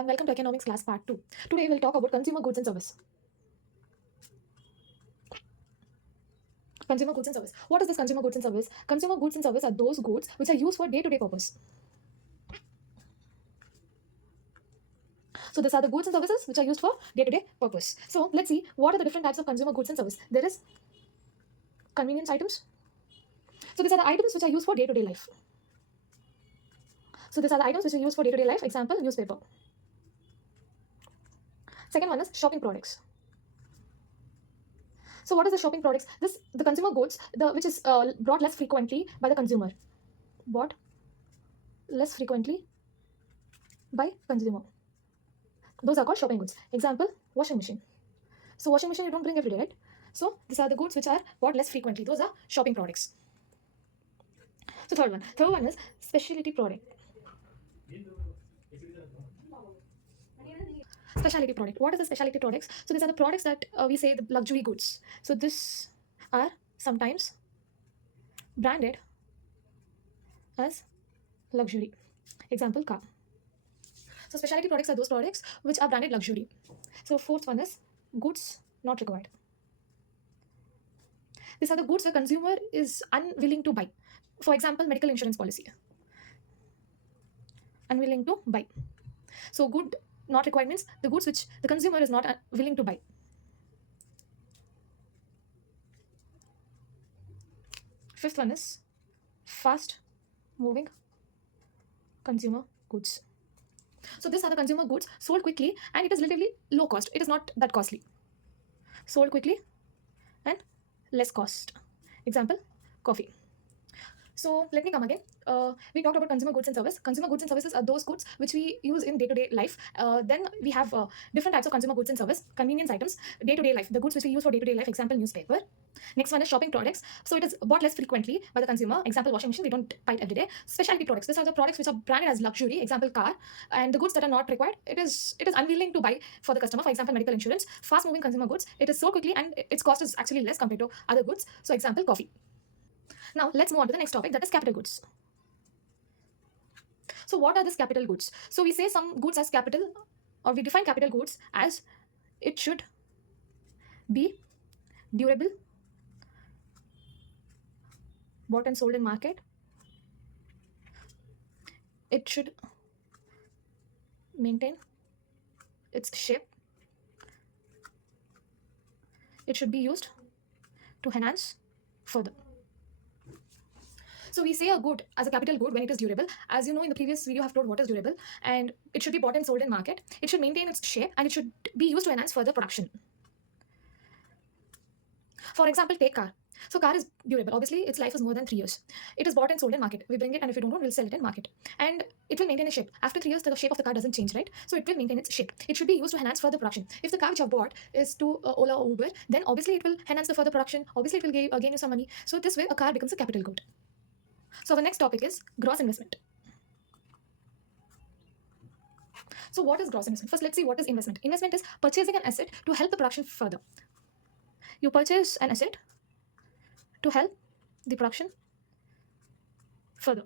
and welcome to Economics class part 2. Today we'll talk about consumer goods and service. Consumer goods and service. What is this consumer goods and service? Consumer goods and service are those goods which are used for day-to-day purpose. So these are the goods and services which are used for day-to-day purpose. So let's see what are the different types of consumer goods and service. There is convenience items. So these are the items which are used for day-to-day life. So these are the items which are used for day-to-day life. Example, newspaper. Second one is shopping products. So what is the shopping products? The consumer goods, which is bought less frequently by the consumer. Bought less frequently by consumer. Those are called shopping goods. Example, washing machine. So washing machine you don't bring every day, right? So these are the goods which are bought less frequently. Those are shopping products. So third one is specialty product. Specialty product. What is the specialty products? So these are the products that we say the luxury goods. So this are sometimes branded as luxury. Example, car. So specialty products are those products which are branded luxury. So fourth one is goods not required. These are the goods the consumer is unwilling to buy. For example, medical insurance policy. Unwilling to buy. So good not required means the goods which the consumer is not willing to buy. Fifth one is fast moving consumer goods. So these are the consumer goods sold quickly and it is relatively low cost. It is not that costly. Sold quickly and less cost. Example, coffee. So let me come again. We talked about consumer goods and service. Consumer goods and services are those goods which we use in day-to-day life. Then we have different types of consumer goods and service. Convenience items, day-to-day life. The goods which we use for day-to-day life. Example, newspaper. Next one is shopping products. So it is bought less frequently by the consumer. Example, washing machine. We don't buy it every day. Specialty products. These are the products which are branded as luxury. Example, car. And the goods that are not required, it is unwilling to buy for the customer. For example, medical insurance. Fast-moving consumer goods. It is so quickly and its cost is actually less compared to other goods. So example, coffee. Now let's move on to the next topic, that is capital goods. So what are these capital goods? So we say some goods as capital, or we define capital goods as it should be durable, bought and sold in market. It should maintain its shape. It should be used to enhance further. So we say a good as a capital good when it is durable. As you know, in the previous video I have told what is durable, and it should be bought and sold in market. It should maintain its shape and it should be used to enhance further production. For example, take car. So car is durable. Obviously, its life is more than 3 years. It is bought and sold in market. We bring it, and if we don't want, we'll sell it in market. And it will maintain a shape. After 3 years, the shape of the car doesn't change, right? So it will maintain its shape. It should be used to enhance further production. If the car which you have bought is to Ola or Uber, then obviously it will enhance the further production. Obviously, it will gain you some money. So this way, a car becomes a capital good. So the next topic is gross investment. So what is gross investment? First, let's see what is investment. Investment is purchasing an asset to help the production further. You purchase an asset to help the production further.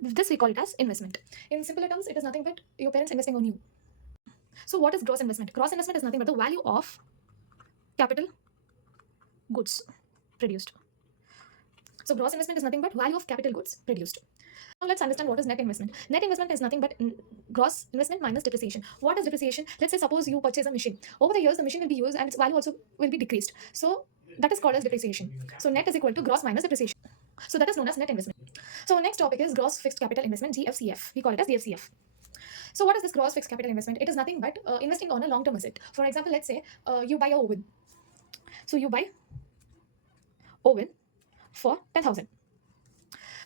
This we call it as investment. In simpler terms, it is nothing but your parents investing on you. So what is gross investment? Gross investment is nothing but the value of capital goods produced. So gross investment is nothing but value of capital goods produced. Now let's understand what is net investment. Net investment is nothing but gross investment minus depreciation. What is depreciation? Let's say suppose you purchase a machine. Over the years, the machine will be used and its value also will be decreased. So that is called as depreciation. So net is equal to gross minus depreciation. So that is known as net investment. So next topic is gross fixed capital investment, GFCF. We call it as GFCF. So what is this gross fixed capital investment? It is nothing but investing on a long-term asset. For example, let's say you buy a oven. So you buy oven for 10,000.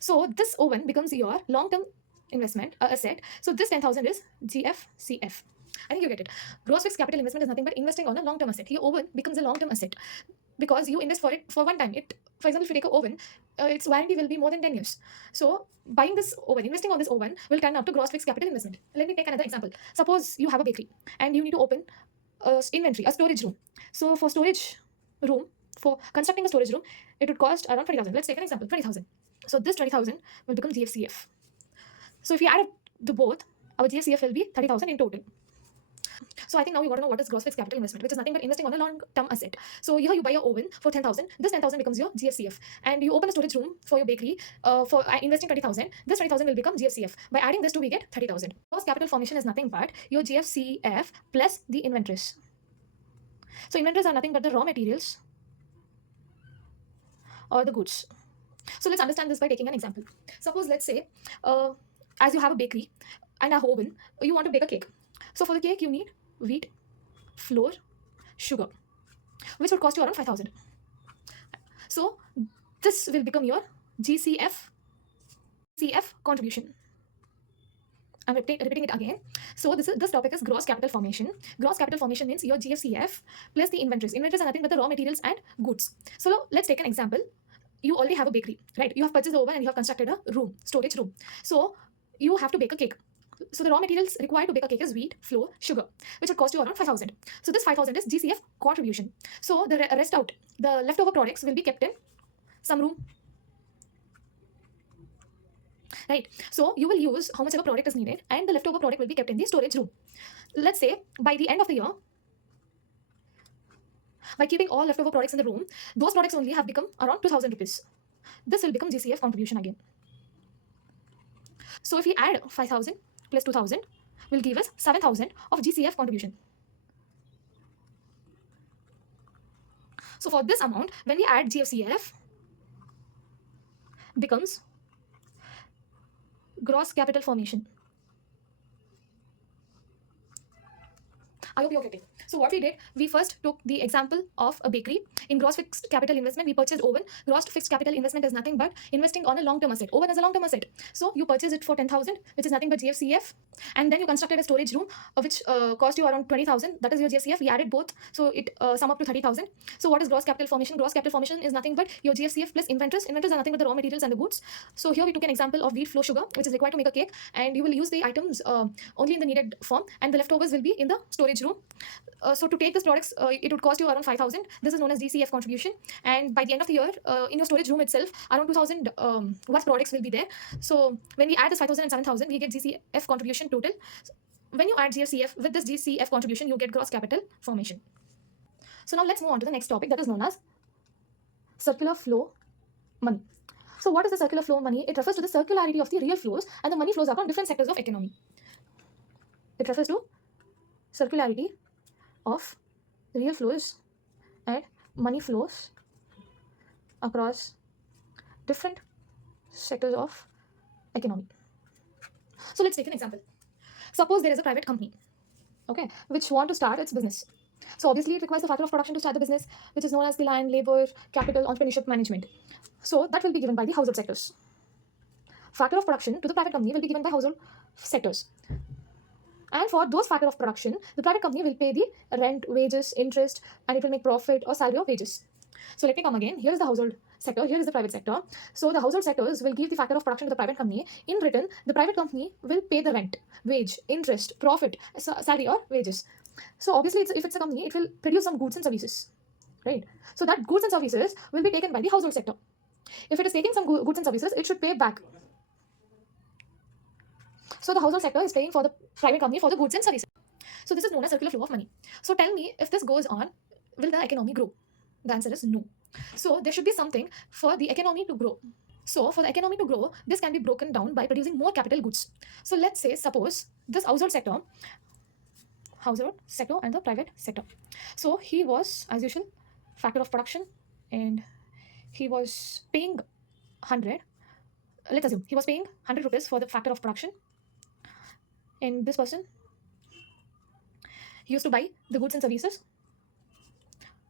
So this oven becomes your long-term investment asset. So this 10,000 is GFCF. I think you get it. Gross fixed capital investment is nothing but investing on a long-term asset. Your oven becomes a long-term asset because you invest for it for one time. For example, if you take an oven, its warranty will be more than 10 years. So buying this oven, investing on this oven will turn out to gross fixed capital investment. Let me take another example. Suppose you have a bakery and you need to open inventory, a storage room. So for constructing a storage room, it would cost around 20,000. Let's take an example, 20,000. So this 20,000 will become GFCF. So if you add up the both, our GFCF will be 30,000 in total. So I think now you got to know what is gross fixed capital investment, which is nothing but investing on a long-term asset. So here you buy your oven for 10,000. This 10,000 becomes your GFCF, and you open a storage room for your bakery for investing 20,000. This 20,000 will become GFCF. By adding this two, we get 30,000. Gross capital formation is nothing but your GFCF plus the inventories. So inventories are nothing but the raw materials or the goods. So let's understand this by taking an example. Suppose, let's say, as you have a bakery and a oven, you want to bake a cake. So for the cake, you need wheat, flour, sugar, which would cost you around 5,000. So this will become your GCF contribution. I'm repeating it again. So this topic is gross capital formation. Gross capital formation means your GFCF plus the inventories. Inventories are nothing but the raw materials and goods. So let's take an example. You already have a bakery, right? You have purchased the oven and you have constructed a room, storage room. So you have to bake a cake. So the raw materials required to bake a cake is wheat, flour, sugar, which would cost you around 5,000. So this 5,000 is GCF contribution. So the rest out, the leftover products will be kept in some room, right? So you will use how much ever product is needed, and the leftover product will be kept in the storage room. Let's say by the end of the year, by keeping all leftover products in the room, those products only have become around 2,000 rupees. This will become GCF contribution again. So if we add 5,000 plus 2,000 will give us 7,000 of GCF contribution. So for this amount, when we add GFCF, becomes gross capital formation. I hope you're getting. So what we did, we first took the example of a bakery. In gross fixed capital investment, we purchased oven. Gross fixed capital investment is nothing but investing on a long-term asset. Oven is a long-term asset. So you purchase it for 10,000, which is nothing but GFCF. And then you constructed a storage room, which cost you around 20,000. That is your GFCF. We added both. So it sum up to 30,000. So what is gross capital formation? Gross capital formation is nothing but your GFCF plus inventories. Inventories are nothing but the raw materials and the goods. So here we took an example of wheat, flour, sugar, which is required to make a cake. And you will use the items only in the needed form. And the leftovers will be in the storage room. So to take these products, it would cost you around 5,000. This is known as GCF contribution. And by the end of the year, in your storage room itself, around 2,000 worth products will be there. So when we add this 5,000 and 7,000, we get GCF contribution total. When you add GFCF with this GCF contribution, you get gross capital formation. So now let's move on to the next topic, that is known as circular flow money. So what is the circular flow money? It refers to the circularity of the real flows and the money flows across different sectors of economy. It refers to circularity of real flows and money flows across different sectors of economy. So let's take an example. Suppose there is a private company, okay, which want to start its business. So obviously it requires the factor of production to start the business, which is known as the land, labor, capital, entrepreneurship, management. So that will be given by the household sectors. Factor of production to the private company will be given by household sectors. And for those factor of production, the private company will pay the rent, wages, interest, and it will make profit or salary or wages. So let me come again. Here is the household sector. Here is the private sector. So the household sectors will give the factor of production to the private company. In return, the private company will pay the rent, wage, interest, profit, salary or wages. So obviously, if it's a company, it will produce some goods and services, right? So that goods and services will be taken by the household sector. If it is taking some goods and services, it should pay back. So the household sector is paying for the private company for the goods and services. So this is known as circular flow of money. So tell me, if this goes on, will the economy grow? The answer is no. So there should be something for the economy to grow. So for the economy to grow, this can be broken down by producing more capital goods. So let's say, suppose this household sector and the private sector. So he was, as usual, factor of production, and he was paying 100. Let's assume he was paying 100 rupees for the factor of production. And this person, he used to buy the goods and services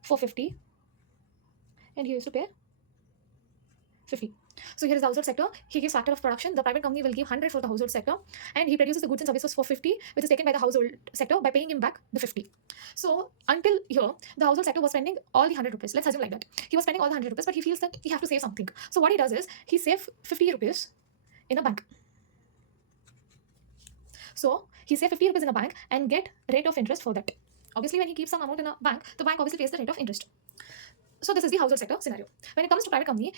for 50, and he used to pay 50. So here is the household sector. He gives factor of production. The private company will give 100 for the household sector, and he produces the goods and services for 50, which is taken by the household sector by paying him back the 50. So until here, the household sector was spending all the 100 rupees. Let's assume like that. He was spending all the 100 rupees, but he feels that he has to save something. So what he does is, he saves 50 rupees in a bank. So he saves 50 rupees in a bank and get rate of interest for that. Obviously, when he keeps some amount in a bank, the bank obviously pays the rate of interest. So this is the household sector scenario. When it comes to private company,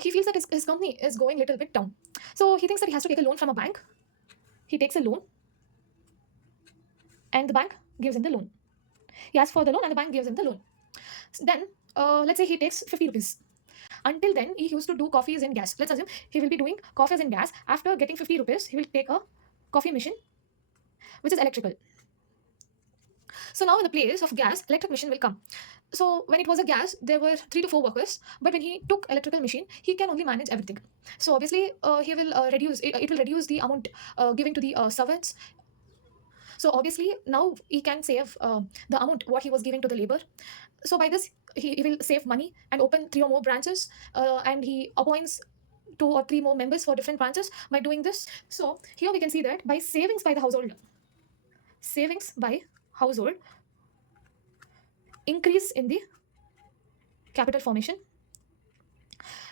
he feels that his company is going a little bit down. So he thinks that he has to take a loan from a bank. He takes a loan and the bank gives him the loan. He asks for the loan and the bank gives him the loan. Then, let's say he takes 50 rupees. Until then, he used to do coffees and gas. Let's assume he will be doing coffees and gas. After getting 50 rupees, he will take a coffee machine, which is electrical. So now in the place of gas, electric machine will come. So when it was a gas, there were 3 to 4 workers. But when he took electrical machine, he can only manage everything. So obviously, he will reduce. It will reduce the amount giving to the servants. So obviously now he can save the amount what he was giving to the labor. So by this he will save money and open 3 or more branches, and he appoints 2 or 3 more members for different branches by doing this. So here we can see that by savings by household increase in the capital formation.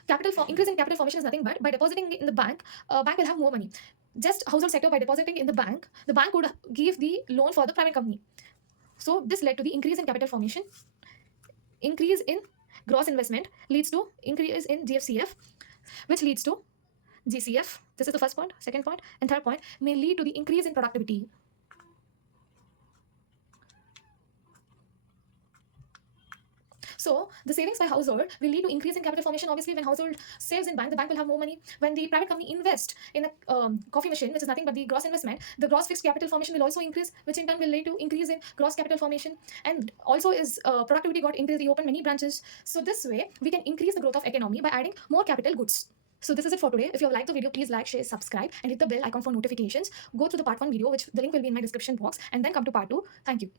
Increase in capital formation is nothing but by depositing in the bank, bank will have more money. Just household sector, by depositing in the bank would give the loan for the private company. So this led to the increase in capital formation. Increase in gross investment leads to increase in GFCF, which leads to GCF. This is the first point. Second point and third point may lead to the increase in productivity. So the savings by household will lead to increase in capital formation. Obviously, when household saves in bank, the bank will have more money. When the private company invest in a coffee machine, which is nothing but the gross investment, the gross fixed capital formation will also increase, which in turn will lead to increase in gross capital formation. And also is productivity got increased. We open many branches. So this way, we can increase the growth of economy by adding more capital goods. So this is it for today. If you have liked the video, please like, share, subscribe, and hit the bell icon for notifications. Go to the part 1 video, which the link will be in my description box, and then come to part 2. Thank you.